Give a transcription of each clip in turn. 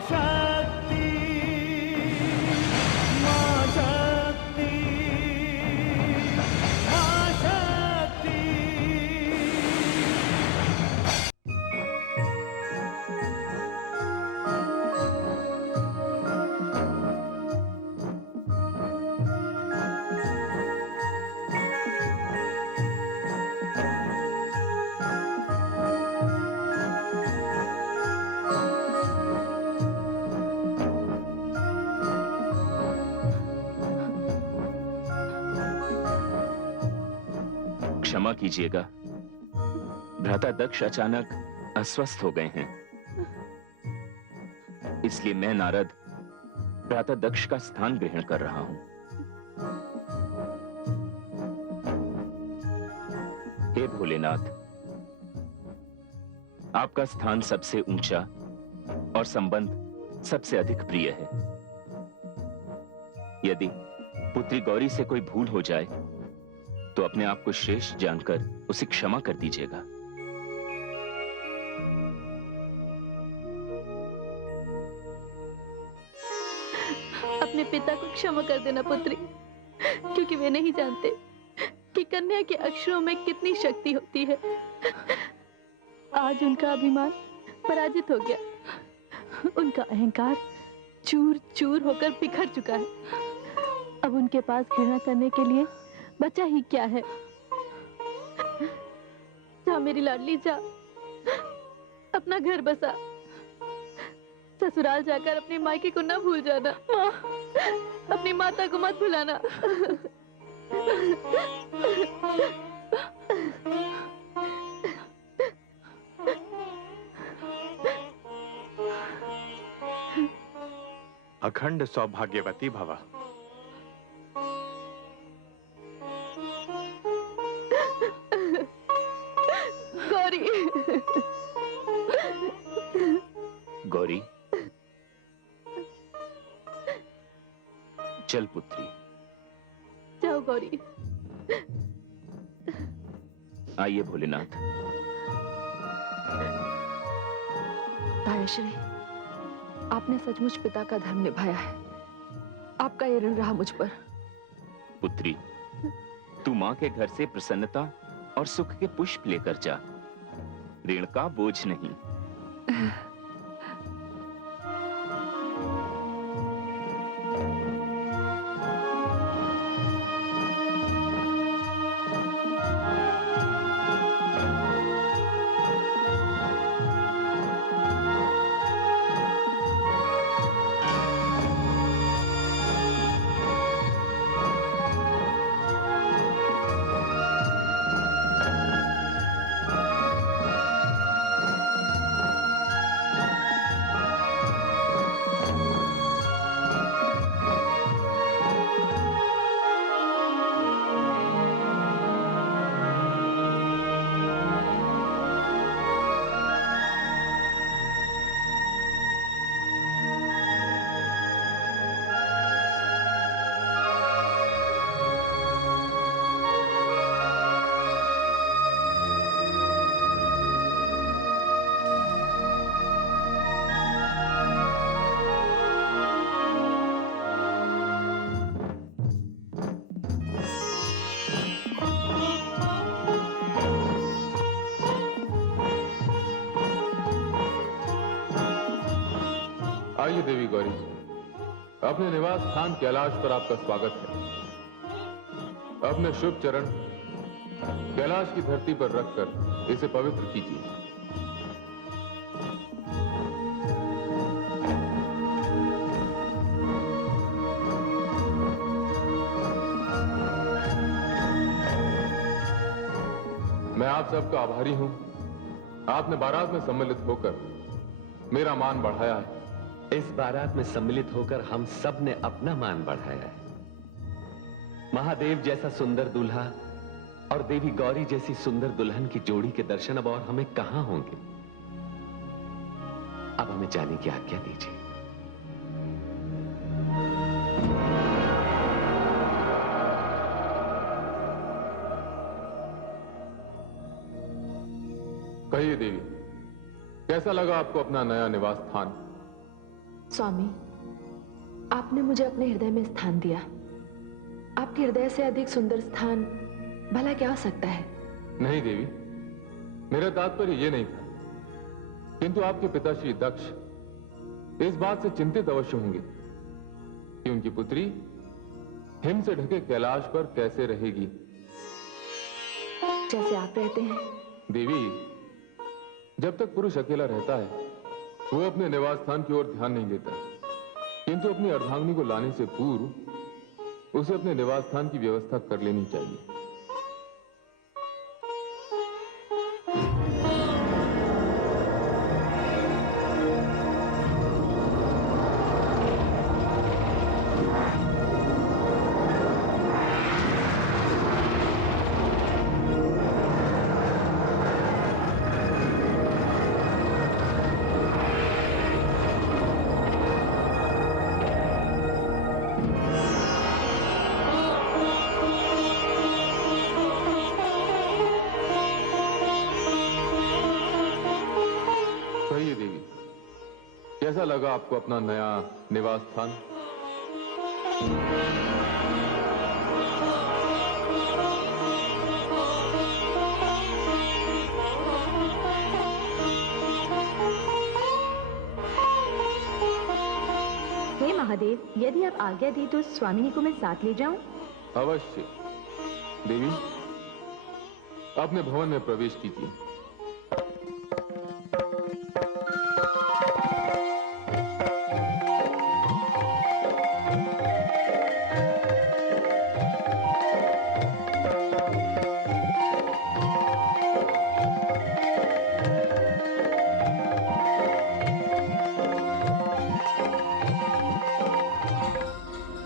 शक्ति, मां शक्ति, मां शक्ति। क्षमा कीजिएगा, भ्राता दक्ष अचानक अस्वस्थ हो गए हैं, इसलिए मैं नारद भ्राता दक्ष का स्थान ग्रहण कर रहा हूं। हे भोलेनाथ, आपका स्थान सबसे ऊंचा और संबंध सबसे अधिक प्रिय है। यदि पुत्री गौरी से कोई भूल हो जाए तो अपने आप को श्रेष्ठ जानकर उसे क्षमा कर दीजिएगा। अपने पिता को क्षमा कर देना पुत्री, क्योंकि वे नहीं जानते कि कन्या के अक्षरों में कितनी शक्ति होती है। आज उनका अभिमान पराजित हो गया, उनका अहंकार चूर चूर होकर बिखर चुका है। अब उनके पास घृणा करने के लिए बचा ही क्या है। जा मेरी लाडली जा, अपना घर बसा। ससुराल जाकर अपने मायके को न भूल जाना। माँ, अपनी माता को मत भुलाना। अखंड सौभाग्यवती भव। गौरी, चल पुत्री। जाओ गौरी। आइए भोलेनाथ। तायाश्री, आपने सचमुच पिता का धर्म निभाया है। आपका ये ऋण रहा मुझ पर। पुत्री, तू मां के घर से प्रसन्नता और सुख के पुष्प लेकर जा, ऋण का बोझ नहीं। आइए देवी गौरी, अपने निवास स्थान कैलाश पर आपका स्वागत है। अपने शुभ चरण कैलाश की धरती पर रखकर इसे पवित्र कीजिए। मैं आप सबका आभारी हूं। आपने बारात में सम्मिलित होकर मेरा मान बढ़ाया है। इस बारात में सम्मिलित होकर हम सब ने अपना मान बढ़ाया है। महादेव जैसा सुंदर दूल्हा और देवी गौरी जैसी सुंदर दुल्हन की जोड़ी के दर्शन अब और हमें कहां होंगे। अब हमें जाने की आज्ञा दीजिए। कहिए देवी, कैसा लगा आपको अपना नया निवास स्थान? स्वामी, आपने मुझे अपने हृदय में स्थान दिया। आपके हृदय से अधिक सुंदर स्थान भला क्या हो सकता है? नहीं देवी, मेरा तात्पर्य यह नहीं था, किंतु आपके पिता श्री दक्ष इस बात से चिंतित अवश्य होंगे कि उनकी पुत्री हिम से ढके कैलाश पर कैसे रहेगी। जैसे आप रहते हैं। देवी, जब तक पुरुष अकेला रहता है वो अपने निवास स्थान की ओर ध्यान नहीं देता, किंतु अपनी अर्धांगिनी को लाने से पूर्व उसे अपने निवास स्थान की व्यवस्था कर लेनी चाहिए। कैसा लगा आपको अपना नया निवास स्थान? हे महादेव, यदि आप आज्ञा दी तो स्वामिनी को मैं साथ ले जाऊं? अवश्य देवी, अपने भवन में प्रवेश कीजिए।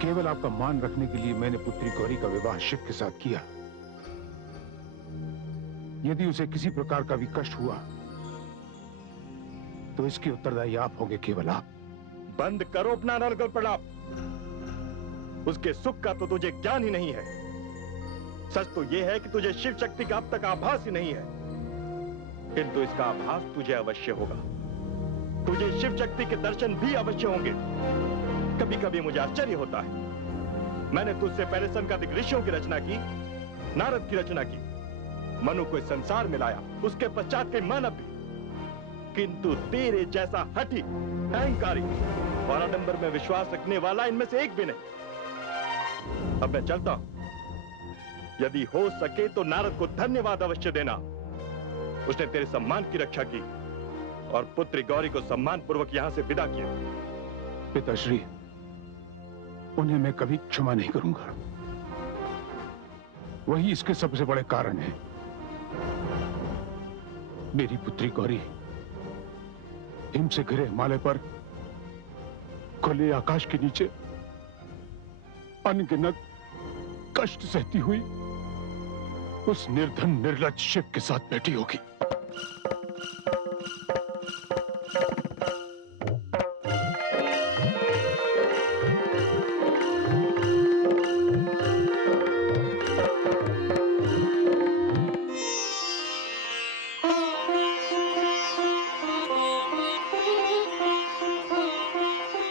केवल आपका मान रखने के लिए मैंने पुत्री गौरी का विवाह शिव के साथ किया। यदि उसे किसी प्रकार का भी कष्ट हुआ तो इसके उत्तरदायी आप होंगे, केवल आप। बंद करो अपना नरगल प्रलाप। उसके सुख का तो तुझे ज्ञान ही नहीं है। सच तो यह है कि तुझे शिव शक्ति का अब तक आभास ही नहीं है, किंतु इसका आभास तुझे अवश्य होगा। तुझे शिव शक्ति के दर्शन भी अवश्य होंगे। कभी कभी मुझे आश्चर्य होता है, मैंने तुझसे पहले संकादिक ऋषियों की रचना की, नारद की रचना की, मनु को इस संसार में लाया, उसके पश्चात कई मानव भी, किंतु तेरे जैसा हठी, अहंकारी और आडंबर में विश्वास रखने वाला इनमें से एक भी नहीं। अब मैं चलता हूं। यदि हो सके तो नारद को धन्यवाद अवश्य देना। उसने तेरे सम्मान की रक्षा की और पुत्री गौरी को सम्मान पूर्वक यहां से विदा किया। पिताश्री, उन्हें मैं कभी क्षमा नहीं करूंगा। वही इसके सबसे बड़े कारण है। मेरी पुत्री गौरी हिम से घिरे हिमालय पर खुले आकाश के नीचे अनगिनत कष्ट सहती हुई उस निर्धन निर्लज्ज शिव के साथ बैठी होगी।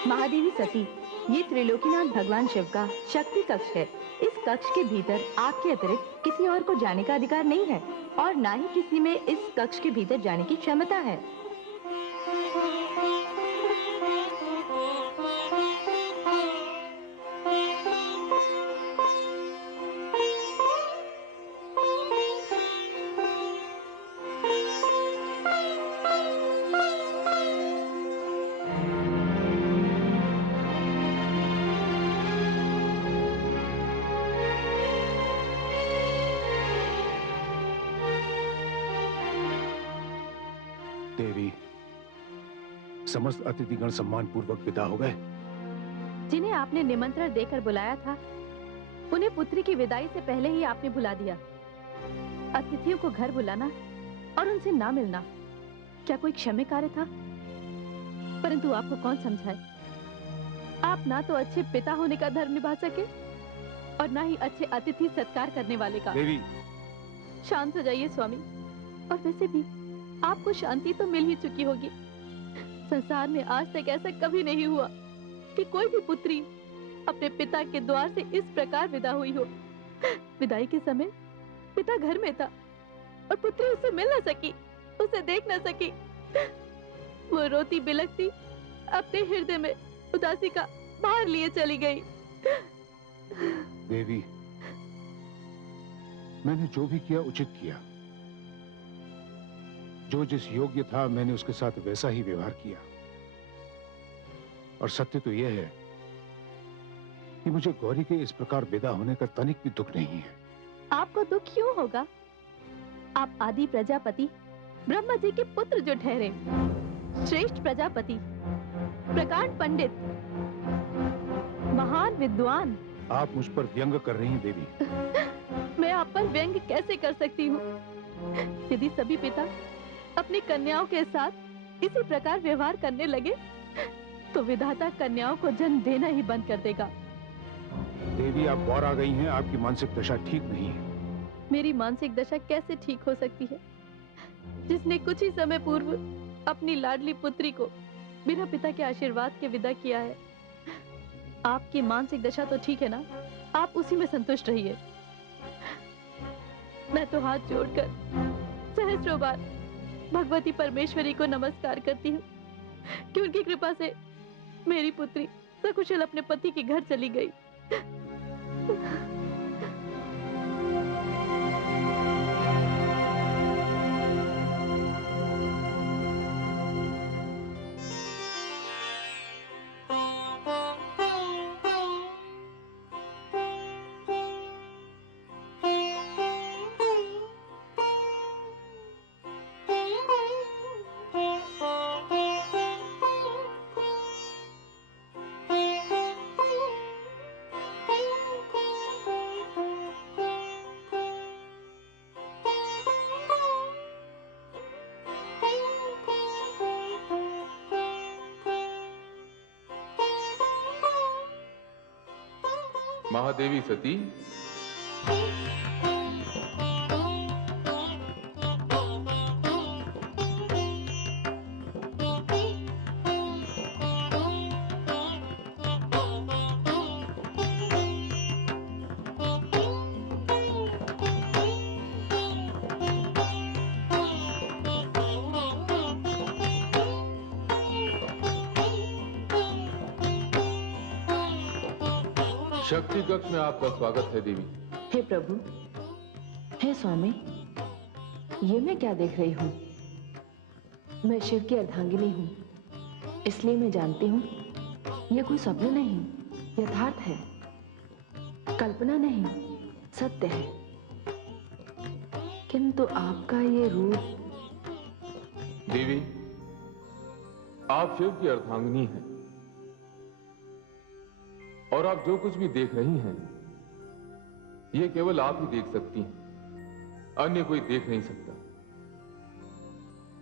महादेवी सती, ये त्रिलोकीनाथ भगवान शिव का शक्ति कक्ष है। इस कक्ष के भीतर आपके अतिरिक्त किसी और को जाने का अधिकार नहीं है और ना ही किसी में इस कक्ष के भीतर जाने की क्षमता है। देवी, समस्त अतिथिगण सम्मान पूर्वक विदा हो गए। जिन्हें आपने निमंत्रण देकर बुलाया था, उन्हें पुत्री की विदाई से पहले ही आपने बुला दिया। अतिथियों को घर बुलाना और उनसे ना मिलना क्या कोई क्षम्य कार्य था? परंतु आपको कौन समझाए? आप ना तो अच्छे पिता होने का धर्म निभा सके और ना ही अच्छे अतिथि सत्कार करने वाले का। देवी, शांत हो जाइए स्वामी। और वैसे भी आपको शांति तो मिल ही चुकी होगी। संसार में आज तक ऐसा कभी नहीं हुआ कि कोई भी पुत्री अपने पिता के द्वार से इस प्रकार विदा हुई हो। विदाई के समय पिता घर में था और पुत्री उससे मिल न सकी, उसे देख न सकी। वो रोती बिलखती अपने हृदय में उदासी का भार लिए चली गई। देवी, मैंने जो भी किया उचित किया। जो जिस योग्य था मैंने उसके साथ वैसा ही व्यवहार किया। और सत्य तो यह है कि मुझे गौरी के इस प्रकार विदा होने का तनिक भी दुख नहीं है। आपको दुख क्यों होगा? आप आदि प्रजापति ब्रह्मा जी के पुत्र जो ठहरे, श्रेष्ठ प्रजापति, प्रकांड पंडित, महान विद्वान। आप मुझ पर व्यंग कर रही हैं देवी। मैं आप पर व्यंग कैसे कर सकती हूँ? यदि सभी पिता अपनी कन्याओं के साथ इसी प्रकार व्यवहार करने लगे तो विधाता कन्याओं को जन्म देना ही बंद कर देगा। देवी, आप और आ गई हैं। आपकी मानसिक दशा ठीक नहीं है। मेरी मानसिक दशा कैसे ठीक हो सकती है, जिसने कुछ ही समय पूर्व अपनी लाडली पुत्री को बिना पिता के आशीर्वाद के विदा किया है। आपकी मानसिक दशा तो ठीक है ना? आप उसी में संतुष्ट रहिए। मैं तो हाथ जोड़कर सहस्रों बार भगवती परमेश्वरी को नमस्कार करती हूँ कि उनकी कृपा से मेरी पुत्री सकुशल अपने पति के घर चली गई। महादेवी सती, शक्ति कक्ष में आपका स्वागत है देवी। हे प्रभु, हे स्वामी, ये मैं क्या देख रही हूँ? मैं शिव की अर्धांगिनी हूँ, इसलिए मैं जानती हूँ ये कोई स्वप्न नहीं, यथार्थ है, कल्पना नहीं, सत्य है। किंतु आपका ये रूप। देवी, आप शिव की अर्धांगिनी हैं और आप जो कुछ भी देख रही हैं ये केवल आप ही देख सकती हैं, अन्य कोई देख नहीं सकता।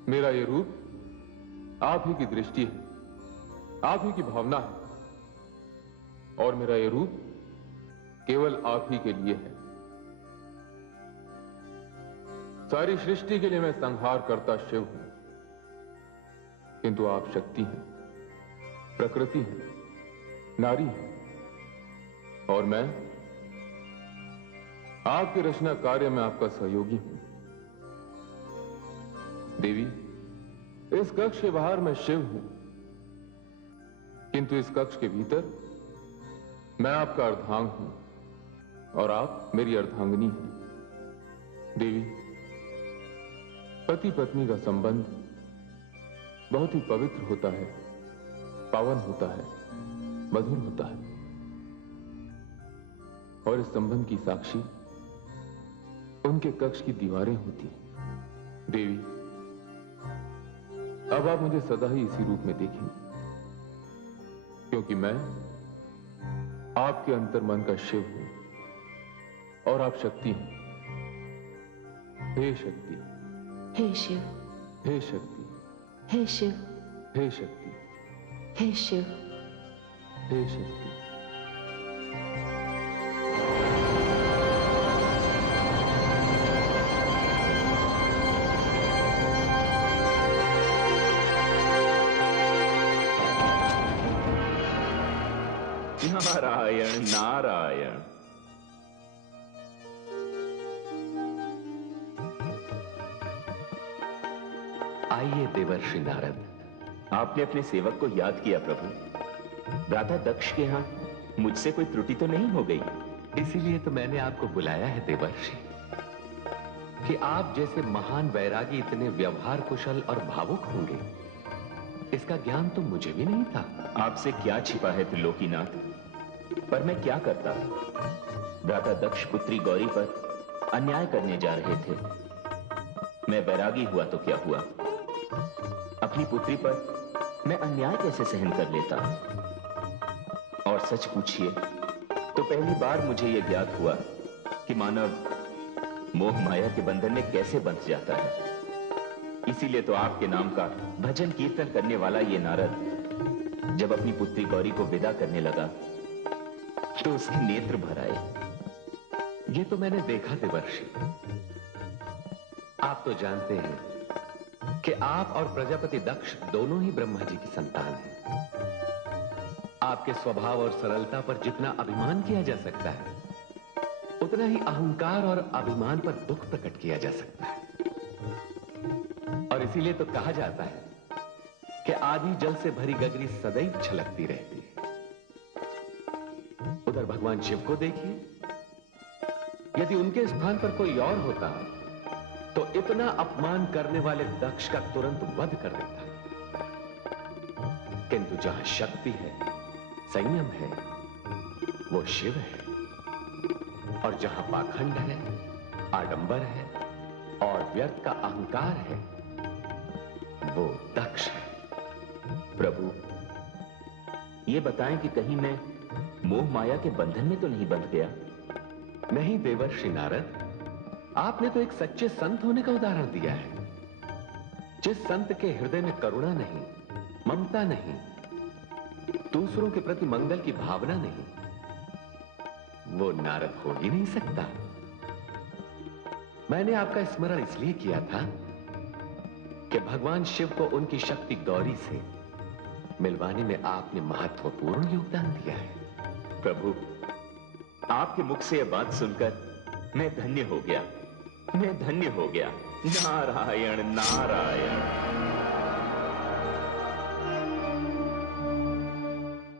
मेरा ये रूप आप ही की दृष्टि है, आप ही की भावना है और मेरा ये रूप केवल आप ही के लिए है। सारी सृष्टि के लिए मैं संहार करता शिव हूं, किंतु आप शक्ति हैं, प्रकृति हैं, नारी हैं और मैं आपके रचना कार्य में आपका सहयोगी हूं। देवी, इस कक्ष के बाहर मैं शिव हूं, किंतु इस कक्ष के भीतर मैं आपका अर्धांग हूं और आप मेरी अर्धांगिनी हैं। देवी, पति पत्नी का संबंध बहुत ही पवित्र होता है, पावन होता है, मधुर होता है और इस संबंध की साक्षी उनके कक्ष की दीवारें होती हैं। देवी, अब आप मुझे सदा ही इसी रूप में देखेंगे, क्योंकि मैं आपके अंतर्मन का शिव हूं और आप शक्ति हैं। हे शक्ति, हे शिव, हे शक्ति, हे शिव, हे शक्ति, हे शिव, हे शक्ति। नारायण नारायण। आइए देवर्षि नारद। आपने अपने सेवक को याद किया प्रभु। भ्राता दक्ष के यहाँ मुझसे कोई त्रुटि तो नहीं हो गई? इसीलिए तो मैंने आपको बुलाया है देवर्षि, कि आप जैसे महान वैरागी इतने व्यवहार कुशल और भावुक होंगे, इसका ज्ञान तो मुझे भी नहीं था। आपसे क्या छिपा है त्रिलोकीनाथ, पर मैं क्या करता। भ्राता दक्ष पुत्री गौरी पर अन्याय करने जा रहे थे। मैं वैरागी हुआ तो क्या हुआ, अपनी पुत्री पर मैं अन्याय कैसे सहन कर लेता। और सच पूछिए तो पहली बार मुझे यह ज्ञात हुआ कि मानव मोह माया के बंधन में कैसे बंध जाता है। इसीलिए तो आपके नाम का भजन कीर्तन करने वाला ये नारद जब अपनी पुत्री गौरी को विदा करने लगा तो उसके नेत्र भर आए। ये तो मैंने देखा देवर्षि। आप तो जानते हैं कि आप और प्रजापति दक्ष दोनों ही ब्रह्मा जी की संतान हैं। आपके स्वभाव और सरलता पर जितना अभिमान किया जा सकता है, उतना ही अहंकार और अभिमान पर दुख प्रकट किया जा सकता है। और इसीलिए तो कहा जाता है कि आदि जल से भरी गगरी सदैव छलकती रहती है। उधर भगवान शिव को देखिए, यदि उनके स्थान पर कोई और होता तो इतना अपमान करने वाले दक्ष का तुरंत वध कर देता। किंतु जहां शक्ति है, संयम है, वो शिव है। और जहां पाखंड है, आडंबर है और व्यर्थ का अहंकार है, वो दक्ष है। प्रभु ये बताएं कि कहीं मैं मोह माया के बंधन में तो नहीं बंध गया? नहीं देवर्षि नारद, आपने तो एक सच्चे संत होने का उदाहरण दिया है। जिस संत के हृदय में करुणा नहीं, ममता नहीं, दूसरों के प्रति मंगल की भावना नहीं, वो नारद हो ही नहीं सकता। मैंने आपका स्मरण इसलिए किया था कि भगवान शिव को उनकी शक्ति गौरी से मिलवाने में आपने महत्वपूर्ण योगदान दिया है। प्रभु आपके मुख से यह बात सुनकर मैं धन्य हो गया, मैं धन्य हो गया। नारायण नारायण।